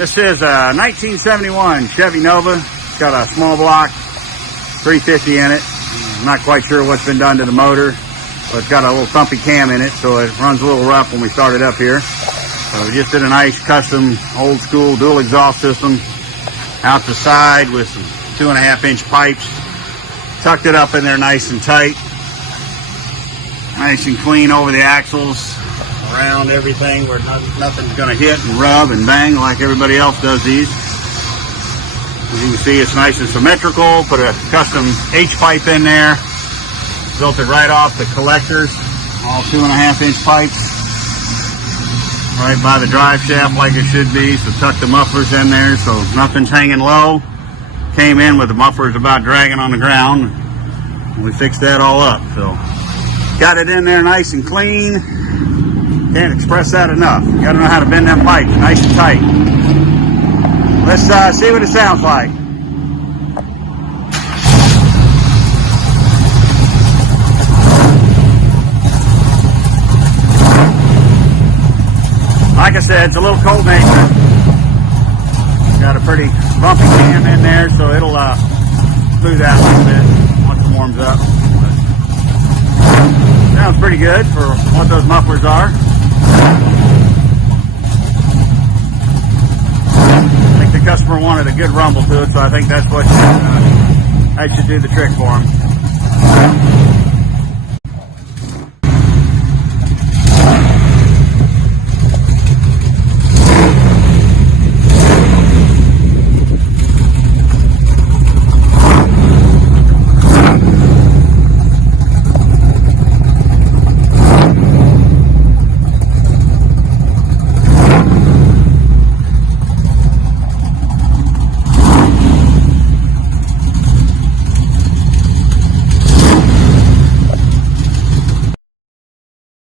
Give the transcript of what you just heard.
This is a 1971 Chevy Nova. It's got a small block 350 in it. I'm not quite sure what's been done to the motor, but it's got a little thumpy cam in it, so it runs a little rough when we start it up here. So we just did a nice custom old school dual exhaust system out the side with some 2.5-inch pipes. Tucked it up in there nice and tight. Nice and clean over the axles, around everything where nothing's going to hit and rub and bang like everybody else does these. As you can see, it's nice and symmetrical. Put a custom H-pipe in there. Built it right off the collectors, all 2.5-inch pipes. Right by the drive shaft like it should be, so tuck the mufflers in there so nothing's hanging low. Came in with the mufflers about dragging on the ground. We fixed that all up, so got it in there nice and clean. Can't express that enough. You gotta know how to bend them pipes nice and tight. Let's see what it sounds like. Like I said, it's a little cold nature. Got a pretty bumpy cam in there, so it'll smooth out a little bit once it warms up. But sounds pretty good for what those mufflers are. I think the customer wanted a good rumble to it, so I think that's what that should do the trick for him.